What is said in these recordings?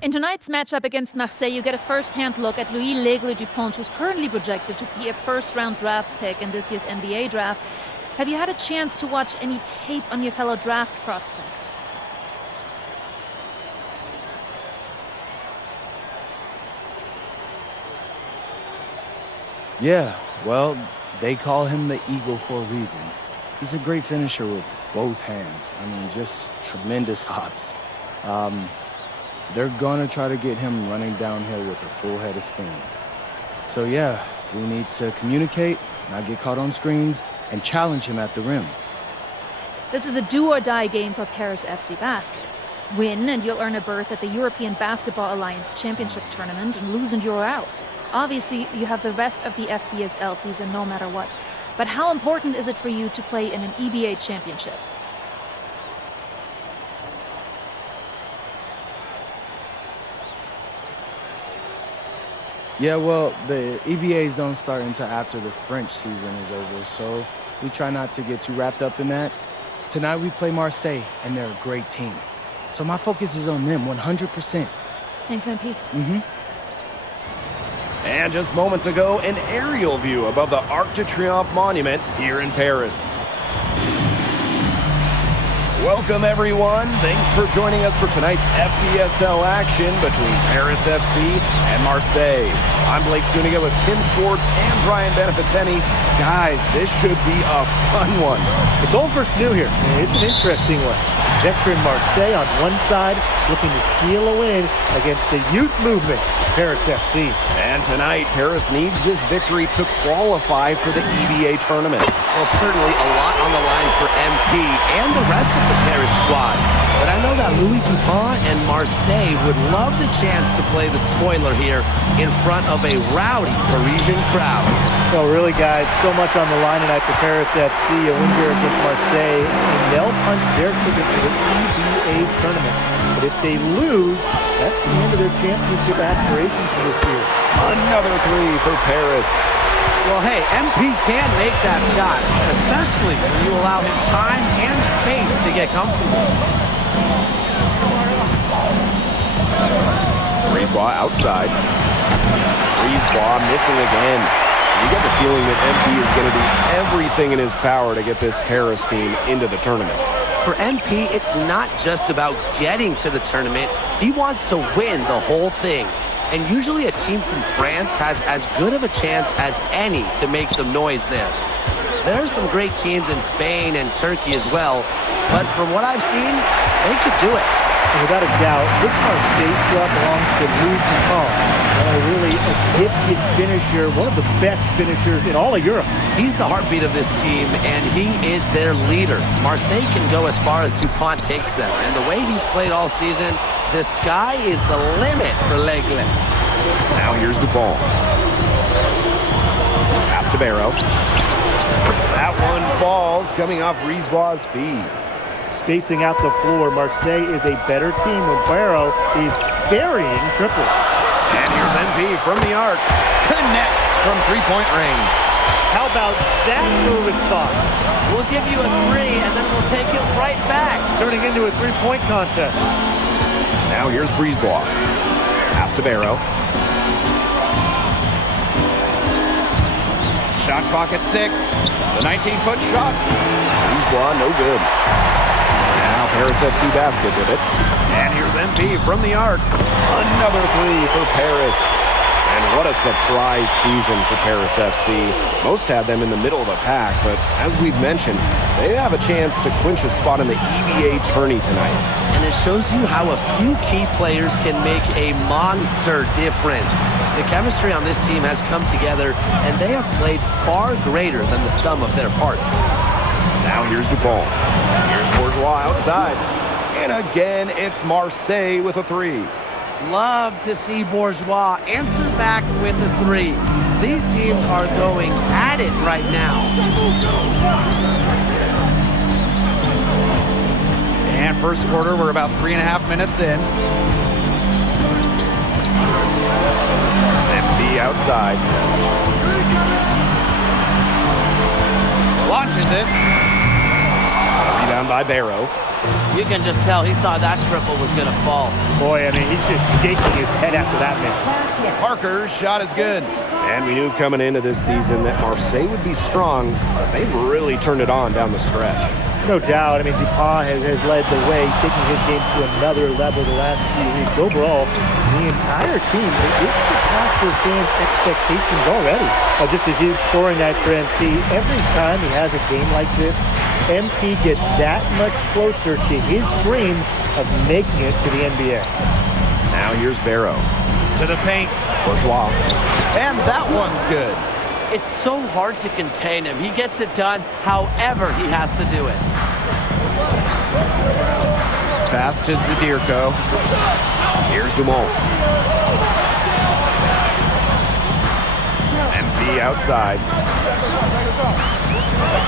In tonight's matchup against Marseille, you get a first-hand look at Louis L'Aigle-Dupont, who's currently projected to be a first-round draft pick in this year's NBA draft. Have you had a chance to watch any tape on your fellow draft prospect? Yeah, well, they call him the Eagle for a reason. He's a great finisher with both hands. I mean, just tremendous hops. They're going to try to get him running downhill with a full head of steam. So yeah, we need to communicate, not get caught on screens, and challenge him at the rim. This is a do-or-die game for Paris FC Basket. Win and you'll earn a berth at the European Basketball Alliance Championship Tournament, and lose and you're out. Obviously, you have the rest of the FBSL season no matter what. But how important is it for you to play in an EBA championship? Yeah, well, the EBAs don't start until after the French season is over, so we try not to get too wrapped up in that. Tonight we play Marseille, and they're a great team. So my focus is on them 100%. Thanks, MP. And just moments ago, an aerial view above the Arc de Triomphe monument here in Paris. Welcome, everyone. Thanks for joining us for tonight's FBSL action between Paris FC and Marseille. I'm Blake Zuniga with Tim Swartz and Brian Beneficeni. Guys, this should be a fun one. It's old versus new here. It's an interesting one. Veteran Marseille on one side, looking to steal a win against the youth movement, Paris FC. And tonight, Paris needs this victory to qualify for the EBA tournament. Well, certainly a lot on the line for MP and the rest of the Paris squad. But I know that Louis Dupont and Marseille would love the chance to play the spoiler here in front of a rowdy Parisian crowd. Well, really, guys, so much on the line tonight for Paris FC. A win here against Marseille, and they'll punch their ticket to the EBA tournament. But if they lose, that's the end of their championship aspirations for this year. Another three for Paris. Well, hey, MP can make that shot, especially when you allow him time and space to get comfortable. Brisebois outside. Brisebois missing again. You get the feeling that MP is going to do everything in his power to get this Paris team into the tournament. For MP, it's not just about getting to the tournament. He wants to win the whole thing. And usually a team from France has as good of a chance as any to make some noise there. There are some great teams in Spain and Turkey as well, but from what I've seen, they could do it. And without a doubt, this Marseille squad belongs to Louis Dupont. Really a gifted finisher, one of the best finishers in all of Europe. He's the heartbeat of this team, and he is their leader. Marseille can go as far as Dupont takes them, and the way he's played all season, the sky is the limit for L'Aigle. Now here's Dupont. Pass to Barrow. That one falls, coming off Brisebois' feed. Spacing out the floor, Marseille is a better team when Barrow is burying triples. And here's MP from the arc. Connects from three-point range. How about that for a response? We'll give you a three, and then we'll take it right back. It's turning into a three-point contest. Now here's Brisebois. Pass to Barrow. Shot clock at 6. The 19-foot shot. Brisebois, no good. Now Paris FC Basket with it. And here's MP from the arc. Another three for Paris. And what a surprise season for Paris FC. Most had them in the middle of the pack, but as we've mentioned, they have a chance to clinch a spot in the EBA tourney tonight. And it shows you how a few key players can make a monster difference. The chemistry on this team has come together, and they have played far greater than the sum of their parts. Now here's Dupont. Here's Bourgeois outside. And again, it's Marseille with a three. Love to see Bourgeois answer back with a three. These teams are going at it right now. And first quarter, we're about 3.5 minutes in. MP outside. Launches it. Rebound by Barrow. You can just tell he thought that triple was going to fall. Boy, I mean, he's just shaking his head after that miss. Parker's shot is good. And we knew coming into this season that Marseille would be strong, but they've really turned it on down the stretch. No doubt. I mean, Dupont has led the way, taking his game to another level the last few weeks. Overall, the entire team, it surpassed their fans' expectations already. Just a huge scoring night for MP. Every time he has a game like this, MP gets that much closer to his dream of making it to the NBA. Now here's Barrow. To the paint. Bourgeois. And that one's good. It's so hard to contain him. He gets it done however he has to do it. Pass to Zadirko. Here's Dumont. MP outside.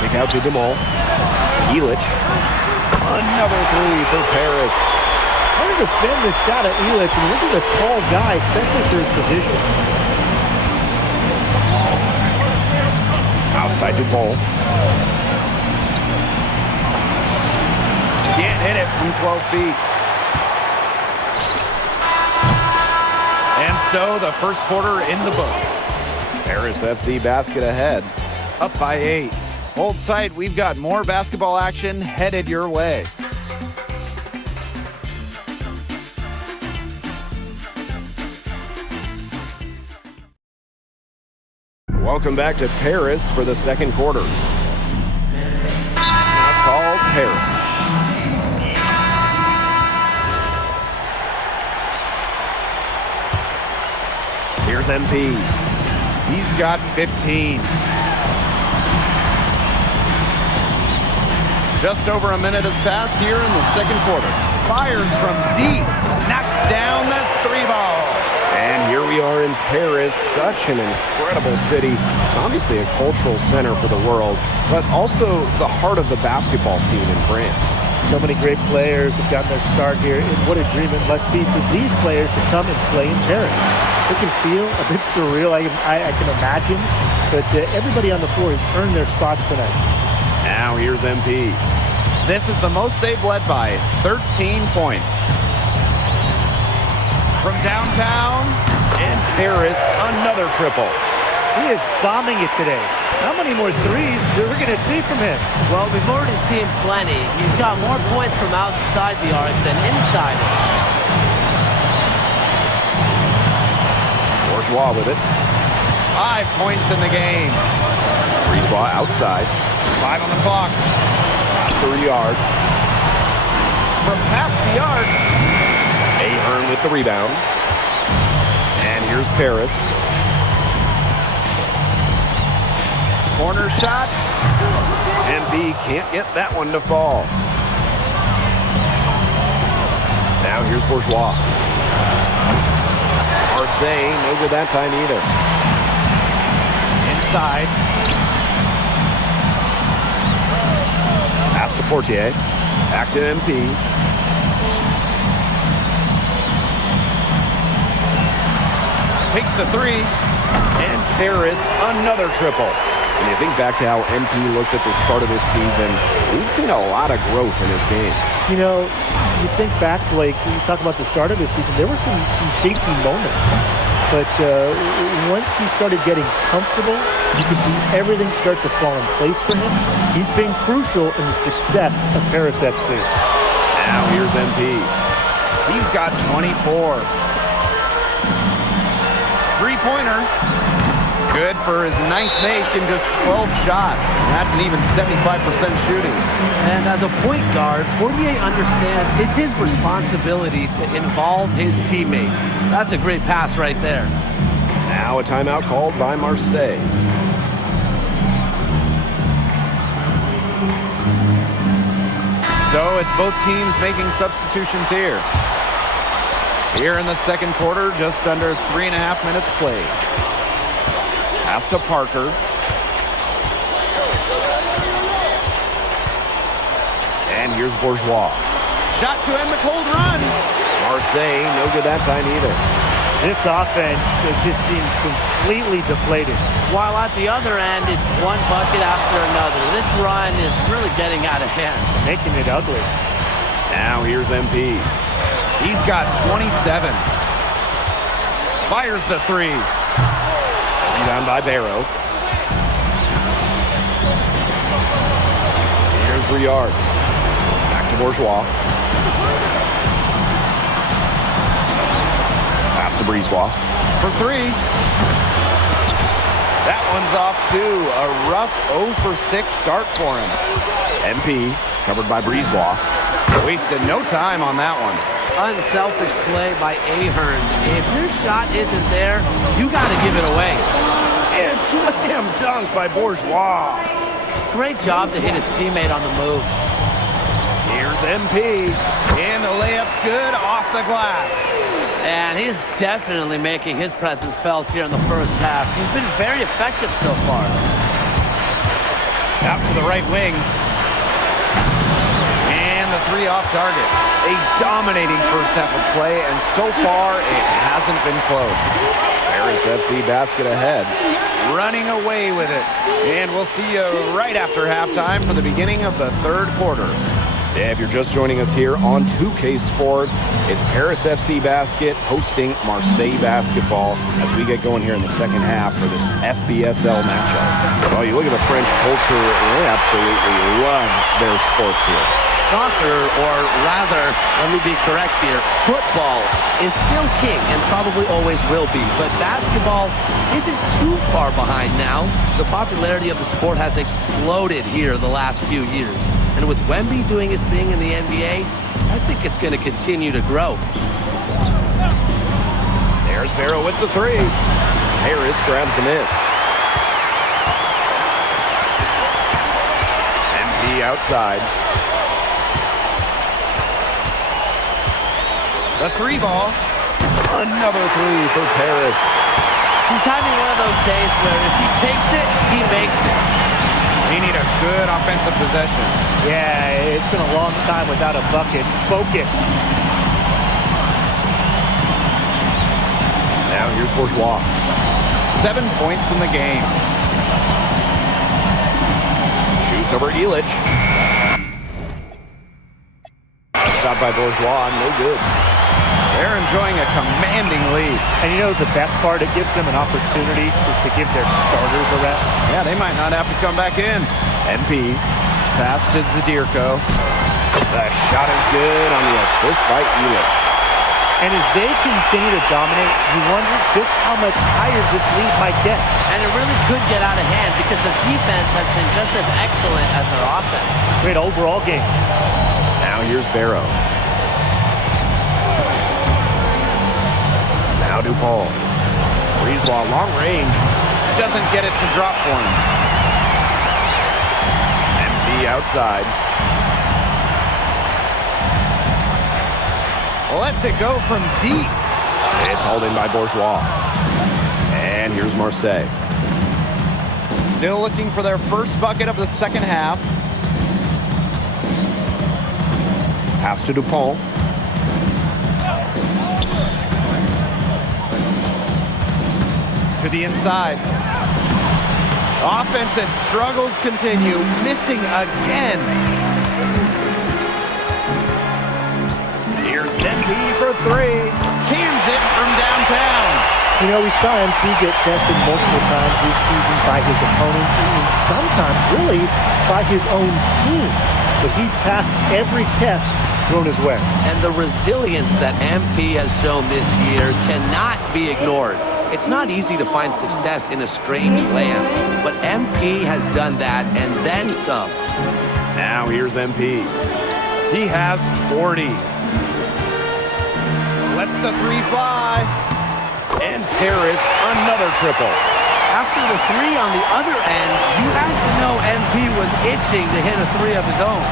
Kick out to Dumont. Illich. Another three for Paris. How to defend the shot at Illich? I mean, this is a tall guy, especially for his position. Outside Dupont. Can't hit it from 12 feet. And so the first quarter in the books. Paris FC basket ahead. Up by 8. Hold tight, we've got more basketball action headed your way. Welcome back to Paris for the second quarter. Now called Paris. Here's MP. He's got 15. Just over a minute has passed here in the second quarter. Fires from deep. Knocks down that 3-ball. And here we are in Paris, such an incredible city. Obviously a cultural center for the world, but also the heart of the basketball scene in France. So many great players have gotten their start here, and what a dream it must be for these players to come and play in Paris. It can feel a bit surreal, I can imagine, but everybody on the floor has earned their spots tonight. Now here's MP. This is the most they've led by 13 points. From downtown, And Paris, another triple. He is bombing it today. How many more threes are we going to see from him? Well, we've already seen plenty. He's got more points from outside the arc than inside it. Bourgeois with it. 5 points in the game. Bourgeois outside. 5 on the clock. Through the yard. From past the arc. Ahern with the rebound. And here's Paris. Corner shot. MP can't get that one to fall. Now here's Bourgeois. Marseille, no good that time either. Inside. Pass to Portier. Back to MP. Takes the 3. And Paris, another triple. When you think back to how MP looked at the start of this season, we've seen a lot of growth in his game. You know, you think back, Blake, when you talk about the start of this season, there were some shaky moments. But once he started getting comfortable, you could see everything start to fall in place for him. He's been crucial in the success of Paris FC. Now here's MP. He's got 24. Three-pointer. Good for his 9th make in just 12 shots. And that's an even 75% shooting. And as a point guard, Portier understands it's his responsibility to involve his teammates. That's a great pass right there. Now a timeout called by Marseille. So it's both teams making substitutions here. Here in the second quarter, just under 3.5 minutes played. Pass to Parker. And here's Bourgeois. Shot to end the cold run. Marseille, no good that time either. This offense just seems completely deflated. While at the other end, it's one bucket after another. This run is really getting out of hand. Making it ugly. Now here's MP. He's got 27. Fires the three. Rebound by Barrow. Here's Riard. Back to Bourgeois. Pass to Brisebois for three. That one's off too. A rough 0 for 6 start for him. MP covered by Brisebois. Wasted no time on that one. Unselfish play by Ahern. If your shot isn't there, you got to give it away. And slam dunk by Bourgeois. Great job to hit his teammate on the move. Here's MP. And the layup's good off the glass. And he's definitely making his presence felt here in the first half. He's been very effective so far. Out to the right wing. And the three off target. A dominating first half of play, and so far it hasn't been close. Paris FC basket ahead, running away with it. And we'll see you right after halftime for the beginning of the third quarter. If you're just joining us here on 2K Sports, it's Paris FC Basket hosting Marseille Basketball as we get going here in the second half for this FBSL matchup. Well, you look at the French culture, they absolutely love their sports here. Soccer, or rather, let me be correct here, football is still king and probably always will be, but basketball isn't too far behind now. The popularity of the sport has exploded here the last few years. And with Wemby doing his thing in the NBA, I think it's going to continue to grow. There's Barrow with the three. Harris grabs the miss. MP outside. The three ball. Another three for Paris. He's having one of those days where if he takes it, he makes it. They need a good offensive possession. Yeah, it's been a long time without a bucket. Focus. Now here's Bourgeois. 7 points in the game. Shoots over Illich. Shot by Bourgeois, no good. They're enjoying a commanding lead. And you know the best part, it gives them an opportunity to give their starters a rest. Yeah, they might not have to come back in. MP, pass to Zadirko. The shot is good on the assist by Illich. And as they continue to dominate, you wonder just how much higher this lead might get. And it really could get out of hand because the defense has been just as excellent as their offense. Great overall game. Now here's Barrow. Now DuPaul. Brisebois, long range. Doesn't get it to drop for him. MP outside. Lets it go from deep. It's hauled in by Bourgeois. And here's Marseille. Still looking for their first bucket of the second half. Pass to DuPont. To the inside. Offensive struggles continue. Missing again. Here's MP for three. Cans it from downtown. You know, we saw MP get tested multiple times this season by his opponents and sometimes really by his own team. But he's passed every test thrown his way. And the resilience that MP has shown this year cannot be ignored. It's not easy to find success in a strange land, but MP has done that and then some. Now here's MP. He has 40. Lets the three fly. And Paris, another triple. After the three on the other end, you had to know MP was itching to hit a three of his own.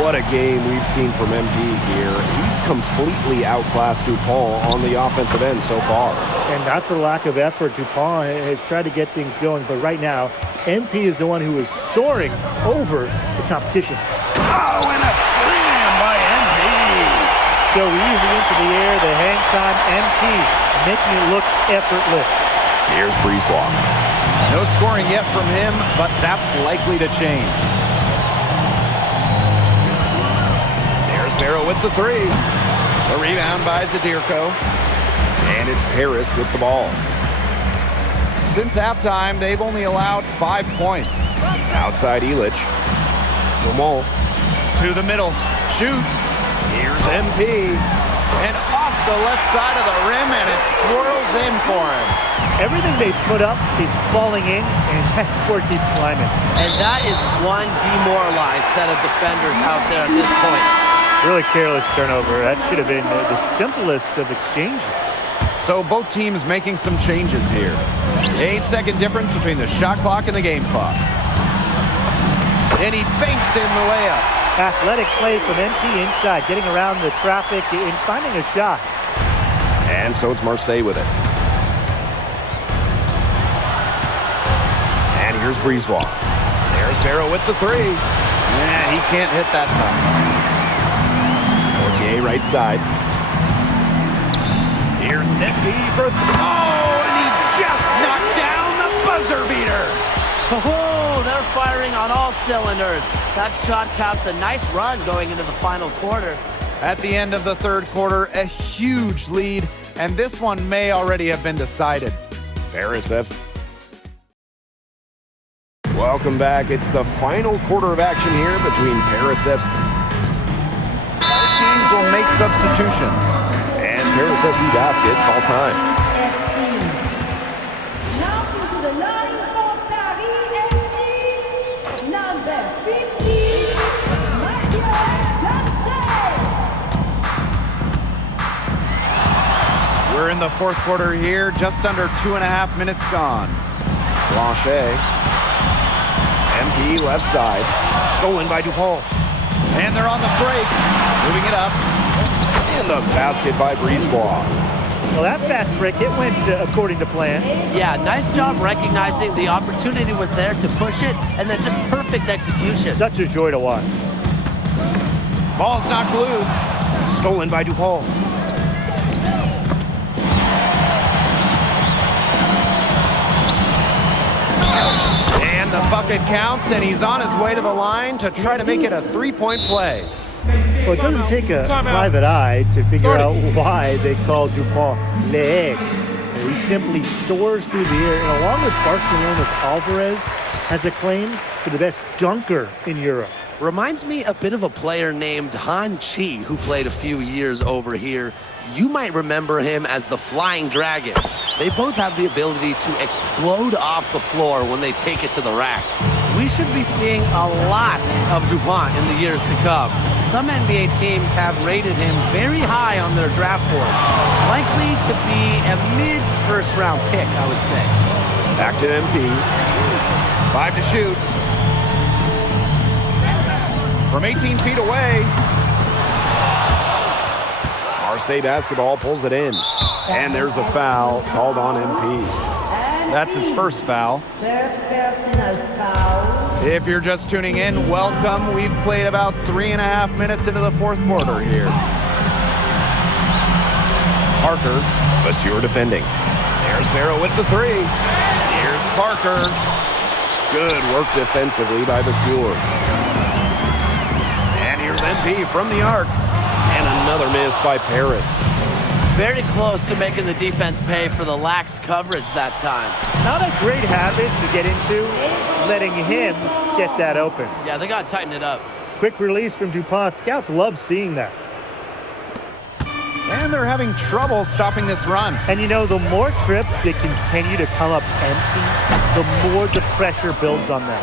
What a game we've seen from MP here. He's completely outclassed DuPont on the offensive end so far. And not for lack of effort, DuPont has tried to get things going, but right now, MP is the one who is soaring over the competition. Oh, and a slam by MP. So easy into the air, the hang time, MP making it look effortless. Here's Brisebois. No scoring yet from him, but that's likely to change. There's Barrow with the three. The rebound by Zadirko. And it's Paris with the ball. Since halftime, they've only allowed 5 points. Outside Illich. Dumont to the middle. Shoots. Here's MP. And off the left side of the rim, and it swirls in for him. Everything they put up is falling in, and that score keeps climbing. And that is one demoralized set of defenders out there at this point. Really careless turnover. That should have been the simplest of exchanges. So both teams making some changes here. 8-second difference between the shot clock and the game clock. And he banks in the layup. Athletic play from MP inside, getting around the traffic and finding a shot. And so it's Marseille with it. And here's Brisebois. There's Barrow with the three. Yeah, he can't hit that time. Portier right side. Here's MP for and he just knocked down the buzzer beater. Oh, they're firing on all cylinders. That shot caps a nice run going into the final quarter. At the end of the third quarter, a huge lead, and this one may already have been decided. Paris FC. Welcome back. It's the final quarter of action here between Paris FC. Both teams will make substitutions. And Paris FC basket, call time. We're in the fourth quarter here, just under 2.5 minutes gone. Blanchet. MP left side. Stolen by Dupont. And they're on the break. Moving it up. And the basket by Brisebois. Well, that fast break, it went according to plan. Yeah, nice job recognizing the opportunity was there to push it, and then just perfect execution. Such a joy to watch. Ball's knocked loose. Stolen by Dupont. And the bucket counts, and he's on his way to the line to try to make it a three-point play. Well, it doesn't take a private eye to figure out why they call Dupont Le Egg. He simply soars through the air, and along with Barcelona's Alvarez, has a claim for the best dunker in Europe. Reminds me a bit of a player named Han Chi, who played a few years over here. You might remember him as the Flying Dragon. They both have the ability to explode off the floor when they take it to the rack. We should be seeing a lot of Dupont in the years to come. Some NBA teams have rated him very high on their draft boards. Likely to be a mid-first round pick, I would say. Back to MP. 5 to shoot. From 18 feet away. Marseille basketball pulls it in. And there's a foul called on MP. That's his first foul. First personal foul. If you're just tuning in, welcome. We've played about 3.5 minutes into the fourth quarter here. Parker, Monsieur defending. There's Barrow with the three. Here's Parker. Good work defensively by Monsieur. And here's MP from the arc. And another miss by Paris. Very close to making the defense pay for the lax coverage that time. Not a great habit to get into, letting him get that open. Yeah, they got to tighten it up. Quick release from Dupont. Scouts love seeing that. And they're having trouble stopping this run. And you know, the more trips they continue to come up empty, the more the pressure builds on them.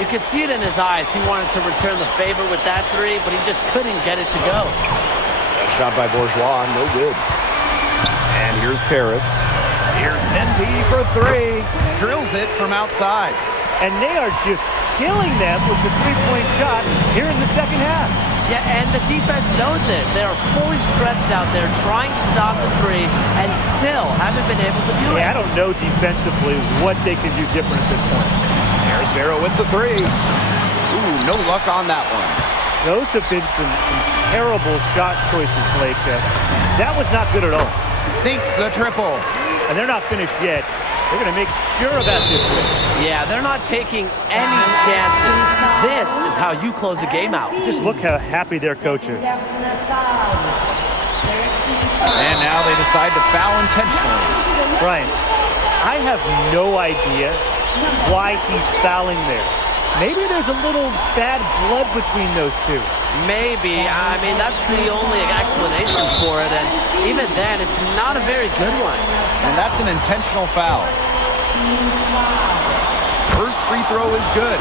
You could see it in his eyes. He wanted to return the favor with that three, but he just couldn't get it to go. A shot by Bourgeois, no good. And here's Paris. Here's MP for three. Drills it from outside. And they are just killing them with the three-point shot here in the second half. Yeah, and the defense knows it. They are fully stretched out there trying to stop the three and still haven't been able to do it. I don't know defensively what they can do different at this point. There's Barrow with the three. Ooh, no luck on that one. Those have been some terrible shot choices, Blake. That was not good at all. Sinks the triple. And they're not finished yet. They're going to make sure about this win. Yeah, they're not taking any chances. This is how you close a game out. Just look how happy their coach is. And now they decide to foul intentionally. Brian, I have no idea why he's fouling there. Maybe there's a little bad blood between those two. Maybe. I mean, that's the only explanation for it. And even then, it's not a very good one. And that's an intentional foul. First free throw is good.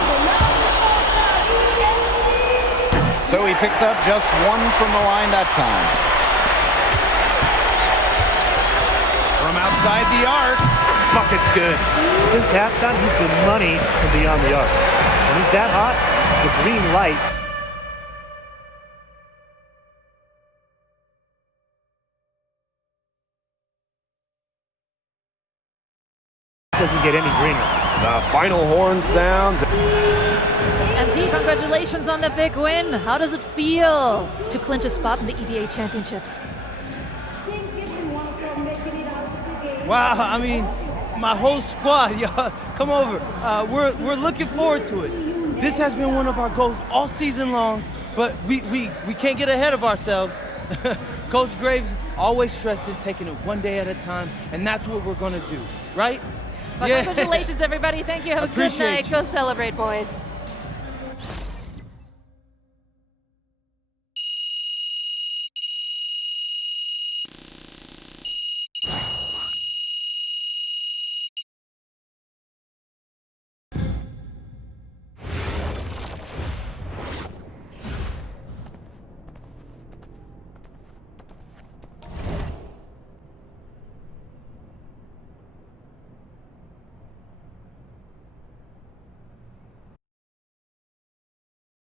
So he picks up just one from the line that time. From outside the arc, bucket's good. Since halftime, he's been money from beyond the arc. When he's that hot, the green light doesn't get any greener. The final horn sounds. MP, congratulations on the big win. How does it feel to clinch a spot in the EVA Championships? Wow, I mean, my whole squad, y'all, come over. We're looking forward to it. This has been one of our goals all season long, but we can't get ahead of ourselves. Coach Graves always stresses taking it one day at a time, and that's what we're gonna do, right? Well, congratulations, everybody. Thank you. Have a good Appreciate night. you. Go celebrate, boys.